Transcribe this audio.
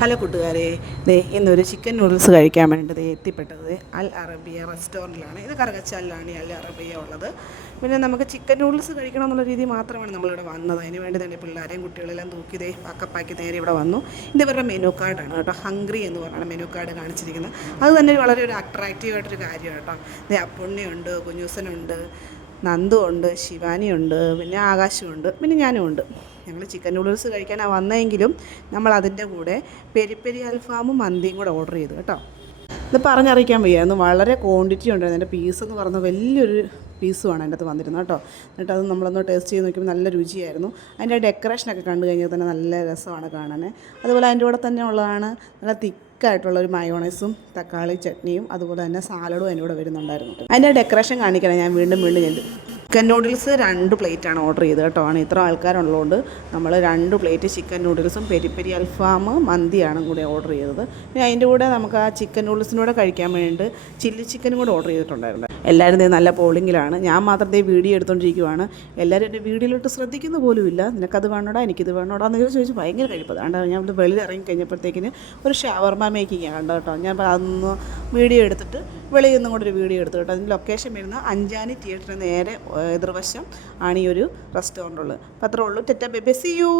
Hello കൂട്ടുകാരെ, ഇന്നൊരു chicken noodles കഴിക്കാൻ വേണ്ടി എത്തിപ്പെട്ടത് അൽ അറബിയ റെസ്റ്റോറൻറ്റിലാണ്. ഇത് കറുകച്ചാലിലാണ് അൽ അറബിയ ഉള്ളത്. പിന്നെ നമുക്ക് ചിക്കൻ നൂഡിൽസ് കഴിക്കണം എന്നുള്ള രീതി മാത്രമാണ് നമ്മളിവിടെ വന്നത്. അതിന് വേണ്ടി തന്നെ പിള്ളേരെയും കുട്ടികളെല്ലാം തൂക്കി പാക്കപ്പാക്കി നേരെ ഇവിടെ വന്നു. ഇത് ഇവരുടെ മെനു കാർഡാണ് കേട്ടോ. ഹംഗ്രി എന്ന് പറഞ്ഞാണ് മെനു കാർഡ് കാണിച്ചിരിക്കുന്നത്. അത് തന്നെ വളരെ ഒരു അട്രാക്റ്റീവായിട്ടൊരു കാര്യമാണ് കേട്ടോ. അപ്പുണ്ണിയുണ്ട്, കുഞ്ഞൂസനുണ്ട്, നന്ദു ഉണ്ട്, ശിവാനിയുണ്ട്, പിന്നെ ആകാശമുണ്ട്, പിന്നെ ഞാനും ഉണ്ട്. ഞങ്ങൾ ചിക്കൻ നൂഡിൽസ് കഴിക്കാനാണ് വന്നതെങ്കിലും നമ്മൾ അതിൻ്റെ കൂടെ പെരി പെരി അൽഫാമും മന്തിയും കൂടെ ഓർഡർ ചെയ്തു കേട്ടോ. ഇത് പറഞ്ഞറിയിക്കാൻ വയ്യായിരുന്നു. വളരെ ക്വാണ്ടിറ്റി ഉണ്ടായിരുന്നു. എൻ്റെ പീസ് എന്ന് പറഞ്ഞാൽ വലിയൊരു പീസുമാണ് അതിൻ്റെ അകത്ത് വന്നിരുന്നത് കേട്ടോ. എന്നിട്ട് അത് നമ്മളൊന്ന് ടേസ്റ്റ് ചെയ്ത് നോക്കിയപ്പോൾ നല്ല രുചിയായിരുന്നു. അതിൻ്റെ ഡെക്കറേഷനൊക്കെ കണ്ടു കഴിഞ്ഞാൽ തന്നെ നല്ല രസമാണ് കാണാൻ. അതുപോലെ അതിൻ്റെ കൂടെ തന്നെ ഉള്ളതാണ് നല്ല തിക്കായിട്ടുള്ളൊരു മയോണൈസും തക്കാളി ചട്നിയും അതുപോലെ തന്നെ സാലഡും അതിൻ്റെ കൂടെ വരുന്നുണ്ടായിരുന്നു. അതിൻ്റെ ഡെക്കറേഷൻ കാണിക്കണം ഞാൻ വീണ്ടും ചെല്ലും. ചിക്കൻ നൂഡിൽസ് 2 പ്ലേറ്റാണ് ഓർഡർ ചെയ്തത് കേട്ടോ. ഇത്ര ആൾക്കാരുള്ളതുകൊണ്ട് നമ്മൾ 2 പ്ലേറ്റ് ചിക്കൻ നൂഡിൽസും പെരി പെരി അൽഫാം മന്തിയാണ് കൂടെ ഓർഡർ ചെയ്തത്. പിന്നെ അതിൻ്റെ കൂടെ നമുക്ക് ആ ചിക്കൻ നൂഡിൽസിനൂടെ കഴിക്കാൻ വേണ്ടി ചില്ലി ചിക്കനും കൂടെ ഓർഡർ ചെയ്തിട്ടുണ്ടായിരുന്നു. എല്ലാവരും നല്ല പോളിങ്ങിലാണ്. ഞാൻ മാത്രം വീഡിയോ എടുത്തുകൊണ്ടിരിക്കുവാണ്. എല്ലാവരും എൻ്റെ വീഡിയോയിലോട്ട് ശ്രദ്ധിക്കുന്ന പോലുമില്ല. നിനക്കത് വേണോടാ, എനിക്കിത് വേണോടാ എന്നൊക്കെ ചോദിച്ച് ഭയങ്കര കഴിപ്പത്. അതുകൊണ്ട് ഞാൻ വെളിയിൽ ഇറങ്ങി കഴിഞ്ഞപ്പോഴത്തേക്കിന് ഒരു ഷവർമ മേക്കിങ്ങാണ് കണ്ടത് കേട്ടോ. ഞാൻ അതൊന്ന് വീഡിയോ എടുത്തിട്ട് വെളിയിൽ നിന്നും കൂടെ ഒരു വീഡിയോ എടുത്തു കേട്ടോ. അതിൻ്റെ ലൊക്കേഷൻ വരുന്ന അഞ്ചാനി തിയേറ്ററിന് നേരെ എതിർവശം ആണ് ഈ ഒരു റെസ്റ്റോറൻ്റ് ഉള്ളത്. അപ്പോൾ അത്രേ ഉള്ളൂ. ടെറ്റ ബേബി, സീ യു.